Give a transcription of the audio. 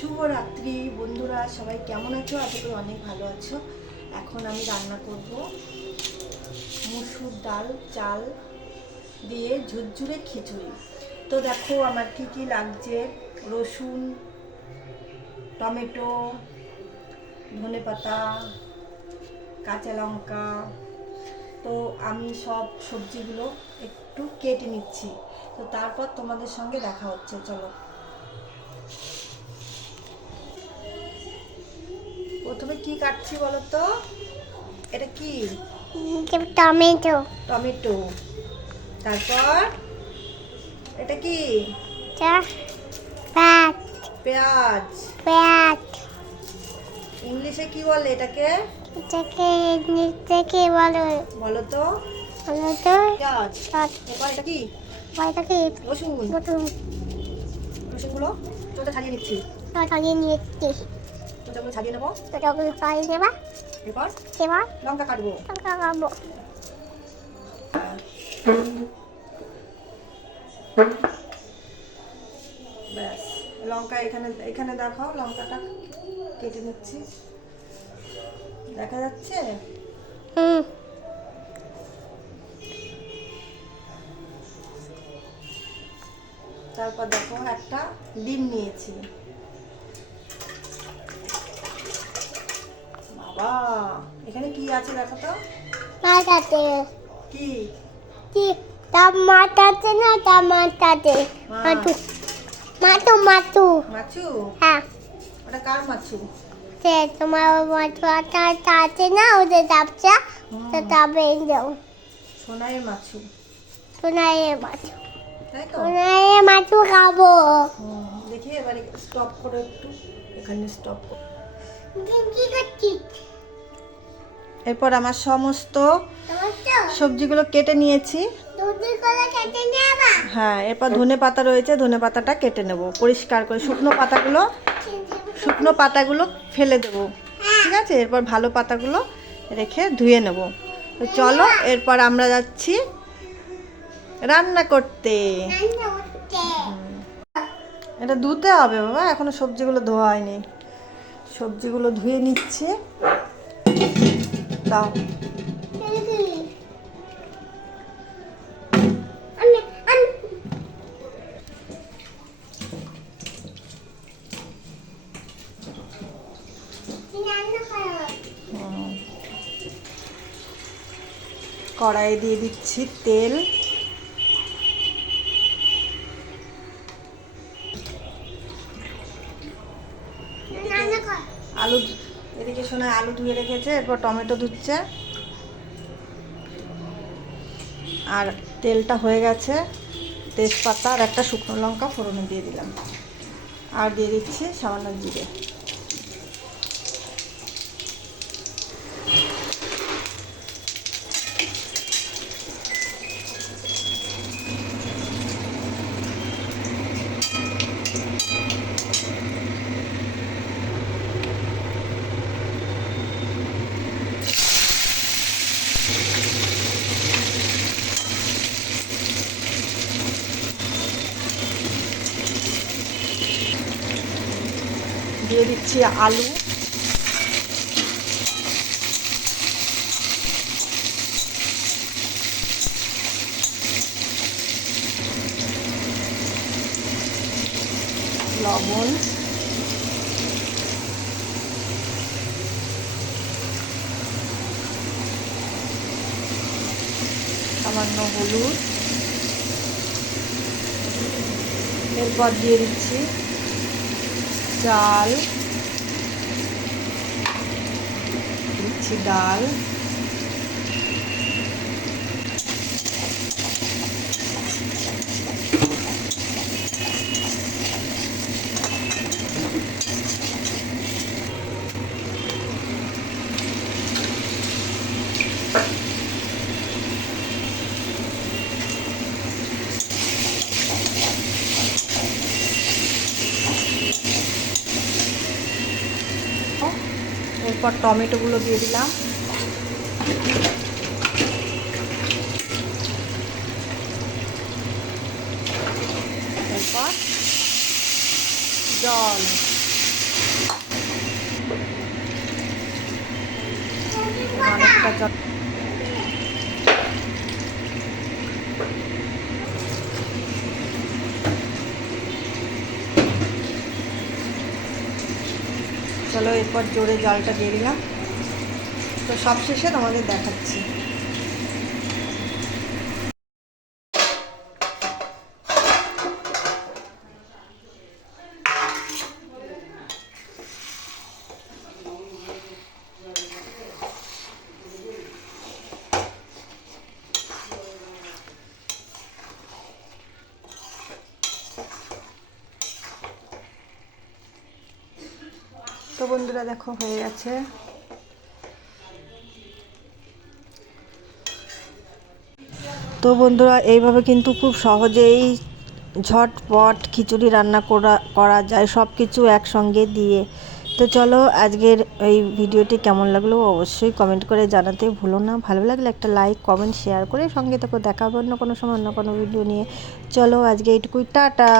শুভরাত্রি বন্ধুরা, সবাই কেমন আছো? আশা করি অনেক ভালো আছো। এখন আমি রান্না করব মুসুর ডাল চাল দিয়ে ঝুরঝুরে খিচুড়ি। তো দেখো আমার কি কি লাগছে: রসুন, টমেটো, ধনেপাতা, কাঁচা লঙ্কা। তো আমি সব সবজিগুলো একটু কেটে নিচ্ছি, তো তারপর তোমাদের সঙ্গে দেখা হচ্ছে। চলো, প্রথমে কি কাটছি বলো তো? এটা কি? টমেটো। টমেটো। তারপর এটা কি? পেঁয়াজ। পেঁয়াজ। পেঁয়াজ। ইংলিশে কি বলে এটাকে? এটাকে ইংলিশে বলে বলো তো। বলো তো। পেঁয়াজ। এরপর এটা কি? এটাকে রসুন। রসুন। রসুনগুলো চোটা ছাড়িয়ে নিচ্ছি। ছাড়িয়ে নিয়েছি। চোটাগুলো ছাড়িয়ে নেবো। ওটাগুলো ছাড়িয়ে নেবা। এরপর এবার লঙ্কা কাটবো। লঙ্কা কাটবো। ব্যাস, লঙ্কা এখানে এখানে দেখাও, লঙ্কাটা কেটে নিচ্ছি। দেখা যাচ্ছে? হুম। তারপর দেখো একটা ডিম নিয়েছি। বাবা, এখানে কি আছে দেখো তো? মাথাতে কি? কি টমাটাতে না টমাটাতে মাটু মাটু মাটু। মাছু? হ্যাঁ, ওটা কার মাছু? সে তোমার মাথাটা আছে না ওদের ডাবটা, তো তবে দাও সোনাইয়ের মাছু, সোনাইয়ের মাছু। তাই তো? সোনাইয়ের মাছু খাবো। দেখি এবারে স্টপ করো একটু, এখানে স্টপ করো। কি করছিস? এরপর আমার সমস্ত টমেটো সবজিগুলো কেটে নিয়েছি। দুধি করে কেটে নেবা। হ্যাঁ, এরপর ধনে পাতা রয়েছে, ধনে পাতাটা কেটে নেব পরিষ্কার করে। শুকনো পাতাগুলো ফেলে দেবো, ঠিক আছে? এরপর ভালো পাতাগুলো রেখে ধুয়ে নেব। তো চলো, এরপর আমরা যাচ্ছি রান্না করতে। এটা ধুতে হবে বাবা, এখনো সবজিগুলো ধোয়া হয়নি। সবজিগুলো ধুয়ে নিচ্ছে। দাও। কড়াইয়ে দিয়ে দিচ্ছি তেল। আলু, এদিকে শোনা আলু ধুয়ে রেখেছে, এরপর টমেটো ধুচ্ছে। আর তেলটা হয়ে গেছে, তেজপাতা আর একটা শুকনো লঙ্কা ফোড়নে দিয়ে দিলাম। আর দিয়ে দিচ্ছি সামান্য জিরে। দিয়ে দিচ্ছি আলু। লবণ, সামান্য হলুদ। এরপর দিয়ে দিচ্ছি চাল, দিচ্ছি ডাল। এরপর টমেটোগুলো দিয়ে দিলাম। এরপর জল। মাংসটা চলো এরপর জোরে জালটা দিয়ে দিলাম। তো সব শেষে তোমাদের দেখাচ্ছি। তো বন্ধুরা দেখো হয়ে গেছে। তো বন্ধুরা এইভাবে কিন্তু খুব সহজেই ঝটপট খিচুড়ি রান্না করা যায় সব কিছু একসঙ্গে দিয়ে। তো চলো আজকের এই ভিডিওটি কেমন লাগলো অবশ্যই কমেন্ট করে জানাতে ভুলো না। ভালো লাগলে একটা লাইক কমেন্ট শেয়ার করে সঙ্গে থেকে দেখা হবে অন্য কোনো সময় অন্য কোনো ভিডিও নিয়ে। চলো আজকে এইটুকুই, টাটা।